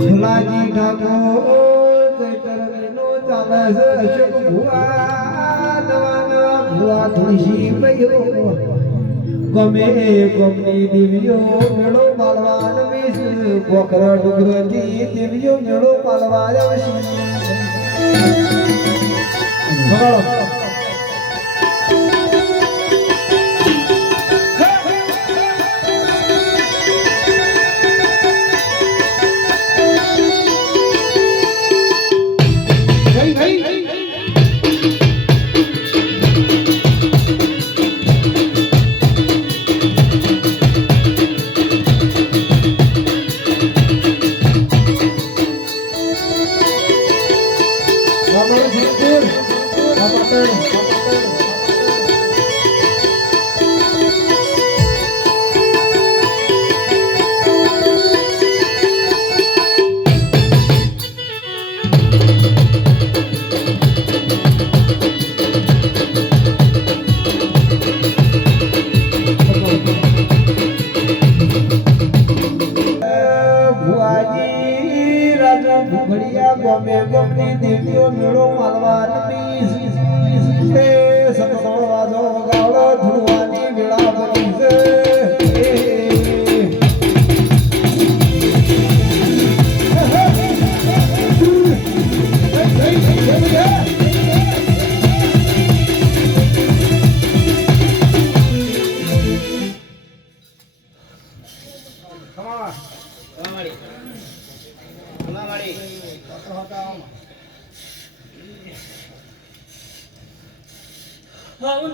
છલાજી ઠાકોર ચૈતરનો ચાલે છે અશોક ભુવા નવા નવા ભુવા તુલસી ભાઈઓ ગમે ગમની દેવીઓ મેળો માલવાન વીસ કોકરા ડુંગરથી દેવીઓ મેળો માલવા આવશે ગમે ગમની દેવીઓ મેળો માલવાન પીસ તે સતસવાજો ગાળો ધુવાની વેળા બની છે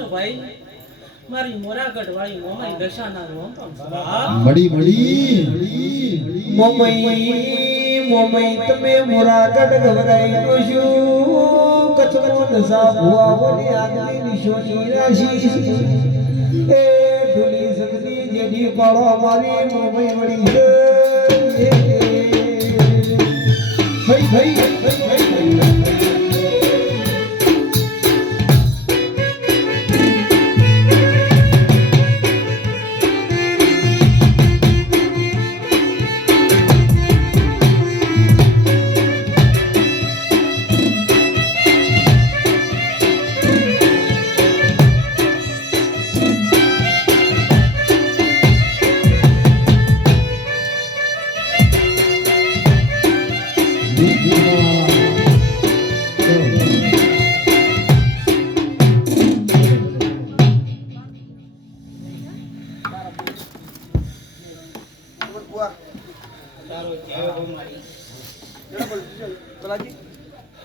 ભાઈ મારી મોરાગઢ વાળી મોમાઈ દશાના રોમ મોમઈ તમે મોરાગઢ ગવરાઈ નો શું કચરો દશા ભુવાઓની આગની નિશોની રાશિ એ ઢોલી સગની જેડી પાળો અમારી મોમઈ વળી છે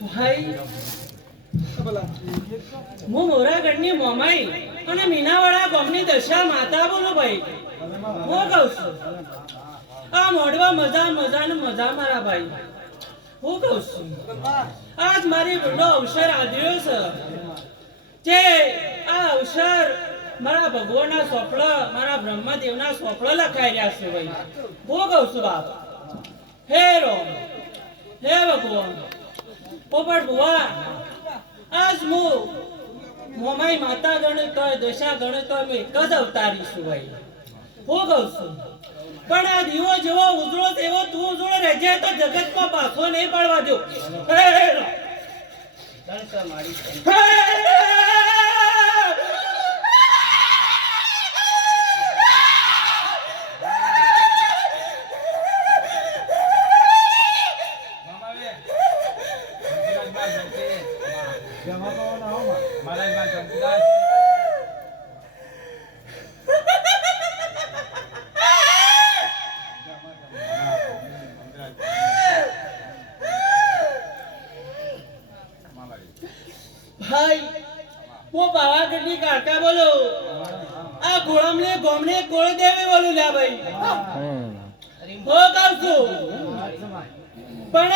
ભાઈ હું મોરાગઢની મોમાઈ અને મીનાવાડા ગામની દશા માતા બોલું ભાઈ હું કહું છું આ મોડવા મજા મારા ભાઈ હું કહું છું આજ મારી બુડો અવસર આદર્યો છે જે આ અવસર મારા ભગવાનના સ્વપ્ન મારા બ્રહ્મદેવના સ્વપ્ન લખાઈ રહ્યા છે ભાઈ હું કહું છું બાપ હે રોમ હે ભગવાન પોપટ ભુવા આજ હું મોમાઈ માતા ગણતો દશા ગણતો અમે એક જ અવતારીશું ભાઈ હું કહું છું પણ આ દીવો જેવો ઉજળો તેવો તું ઉજળો રહેજે તો જગતમાં પાછો નહીં પડવા દો ભાઈ હું પાવાગઢની કાકા બોલો આ ગોળમને ગોમને ગોળ દેવી બોલું લ્યા ભાઈ હો કહું છું પણ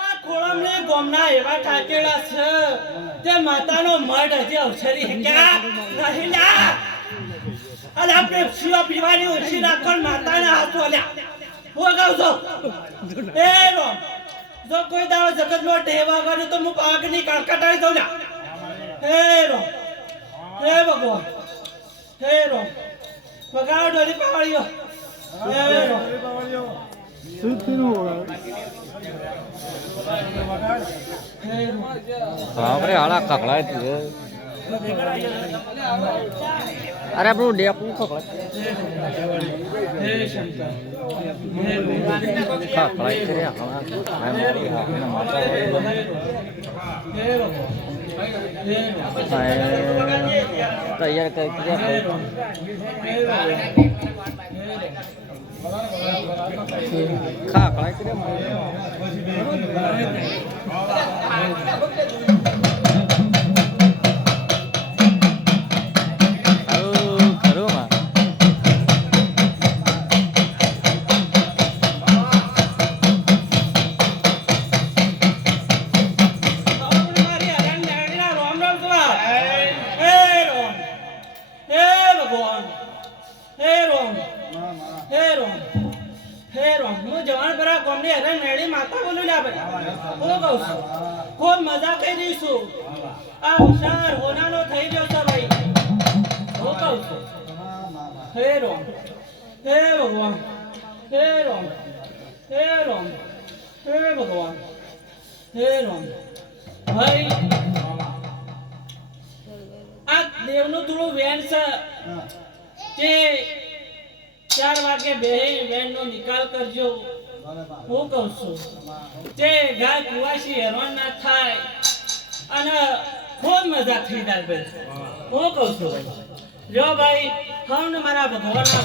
આ ગોળમને ગોમના એવા ઠાકેલા છે તે માતાનો મઢ હજી અવસરી ક્યાં નહીં લ્યા અને આપણે શિવા પીવાની ઓછી રાખણ માતાના હાથ ઓલ્યા હું કહું છું એ રોમ જો કોઈ દાડો જગતમાં ટેવા કર્યો તો હું પાકની કાકટાઈ દઉં જા હે રો હે ભગવાન હે રો પગાર ડોલી પાવળીઓ હે રો બાપરે આળા ખખડાય તું અરે આપણું ડેપું હે શંકર ખખડાય છે તૈયાર કરી ખખડાય છે ખૂબ મજા કરી દઈશું આ હોશિયાર હોનાનો થઈ ગયો છે ભાઈ હું કહું છું હે રોમ હે ભગવાન હે રોમ હે રોમ હે ભગવાન હે રોમ ભાઈ આ દેવનું થોડું વેન છે તે 4 વાગે બેહી વેનનો નિકાલ કરજો હું કહું છું તે ગાય કુવાસી હેરાન ના થાય અને ખૂબ મજા થઈ જાય ભાઈ હું કહું છું ભાઈ જો ભાઈ હમ ને મારા ભગવાનના